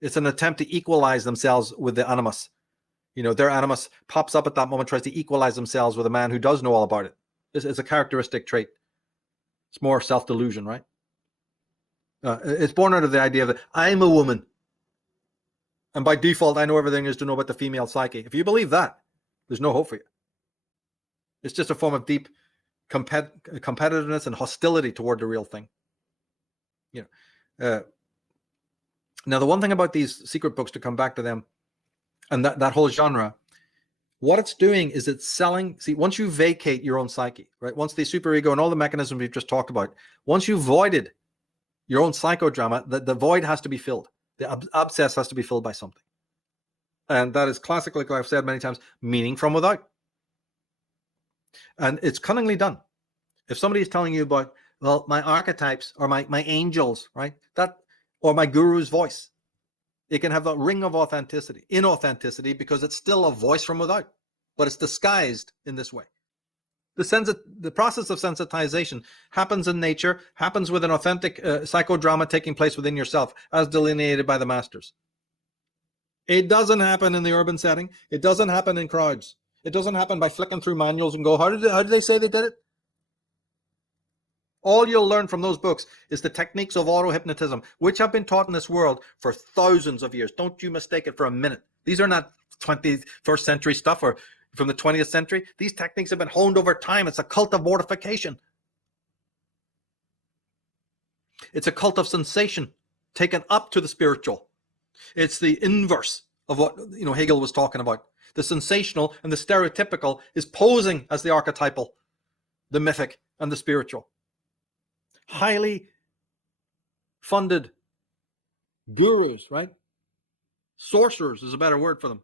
It's an attempt to equalize themselves with the animus. Their animus pops up at that moment, tries to equalize themselves with a man who does know all about it. It's a characteristic trait. It's more self-delusion, right? It's born out of the idea that I'm a woman, and by default, I know everything there is to know about the female psyche. If you believe that, there's no hope for you. It's just a form of deep competitiveness and hostility toward the real thing. Now, the one thing about these secret books, to come back to them, and that whole genre, what it's doing is it's selling. See, once you vacate your own psyche, right? Once the superego and all the mechanisms we've just talked about, once you've voided your own psychodrama, the void has to be filled. The abscess has to be filled by something. And that is classically, like I've said many times, meaning from without. And it's cunningly done. If somebody is telling you about, well, my archetypes or my angels, right? Or my guru's voice, it can have that ring of authenticity, inauthenticity, because it's still a voice from without, but it's disguised in this way. The process of sensitization happens in nature, happens with an authentic psychodrama taking place within yourself, as delineated by the masters. It doesn't happen in the urban setting. It doesn't happen in crowds. It doesn't happen by flicking through manuals and go, how did they say they did it? All you'll learn from those books is the techniques of auto-hypnotism, which have been taught in this world for thousands of years. Don't you mistake it for a minute. These are not 21st century stuff or from the 20th century. These techniques have been honed over time. It's a cult of mortification. It's a cult of sensation taken up to the spiritual. It's the inverse of what Hegel was talking about. The sensational and the stereotypical is posing as the archetypal, the mythic, and the spiritual. Highly funded gurus, right? Sorcerers is a better word for them.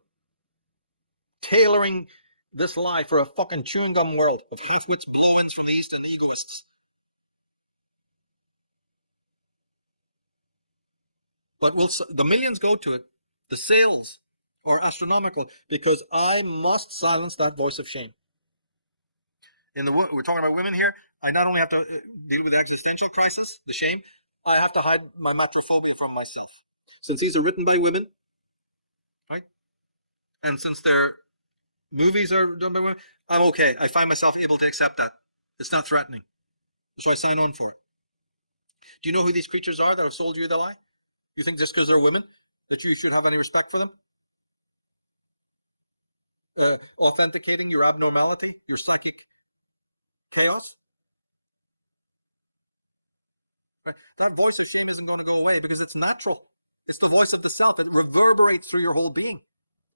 Tailoring this lie for a fucking chewing gum world of half-wits, blow-ins from the East and egoists. But will the millions go to it? The sales are astronomical because I must silence that voice of shame. We're talking about women here. I not only have to deal with the existential crisis, the shame, I have to hide my matrophobia from myself. Since these are written by women, right? And since their movies are done by women, I'm okay. I find myself able to accept that. It's not threatening. So I sign on for it. Do you know who these creatures are that have sold you the lie? You think just because they're women that you should have any respect for them? Authenticating your abnormality, your psychic chaos? Right? That voice of shame isn't going to go away because it's natural. It's the voice of the self. It reverberates through your whole being.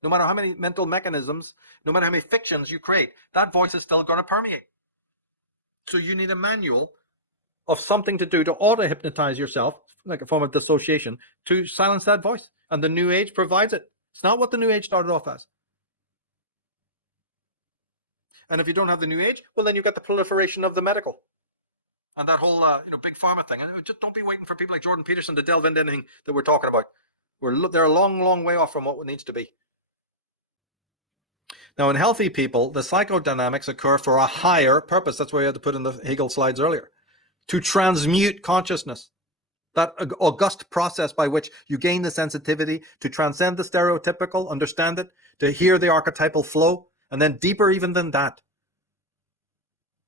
No matter how many mental mechanisms, no matter how many fictions you create, that voice is still going to permeate. So you need a manual of something to do to auto-hypnotize yourself, like a form of dissociation, to silence that voice. And the New Age provides it. It's not what the New Age started off as. And if you don't have the New Age, well, then you've got the proliferation of the medical. And that whole big pharma thing. And just don't be waiting for people like Jordan Peterson to delve into anything that we're talking about. They're a long, long way off from what it needs to be. Now, in healthy people, the psychodynamics occur for a higher purpose. That's why you had to put in the Hegel slides earlier. To transmute consciousness. That august process by which you gain the sensitivity to transcend the stereotypical, understand it, to hear the archetypal flow, and then deeper even than that,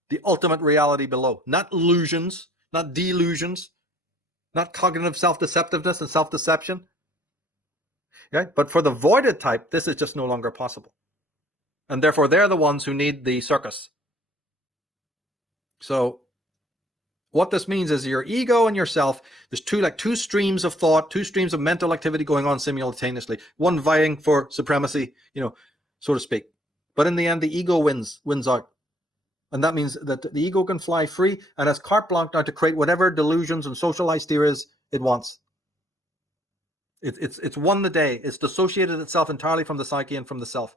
the ultimate reality below. Not illusions, not delusions, not cognitive self-deceptiveness and self-deception. Yeah? But for the voided type, this is just no longer possible. And therefore, they're the ones who need the circus. So what this means is your ego and yourself, there's two streams of thought, two streams of mental activity going on simultaneously, one vying for supremacy, so to speak. But in the end, the ego wins out. And that means that the ego can fly free and has carte blanche now to create whatever delusions and social hysterias it wants. It's won the day. It's dissociated itself entirely from the psyche and from the self.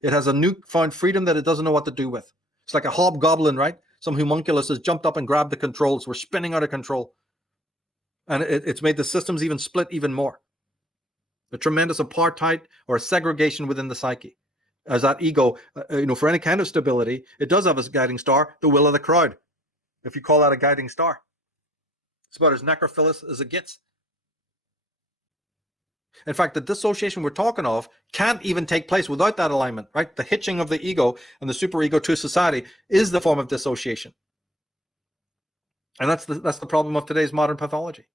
It has a newfound freedom that it doesn't know what to do with. It's like a hobgoblin, right? Some homunculus has jumped up and grabbed the controls. We're spinning out of control. And it's made the systems even split even more. A tremendous apartheid or a segregation within the psyche. As that ego, for any kind of stability, it does have a guiding star, the will of the crowd. If you call that a guiding star. It's about as necrophilous as it gets. In fact, the dissociation we're talking of can't even take place without that alignment, right? The hitching of the ego and the superego to society is the form of dissociation. And that's the problem of today's modern pathology.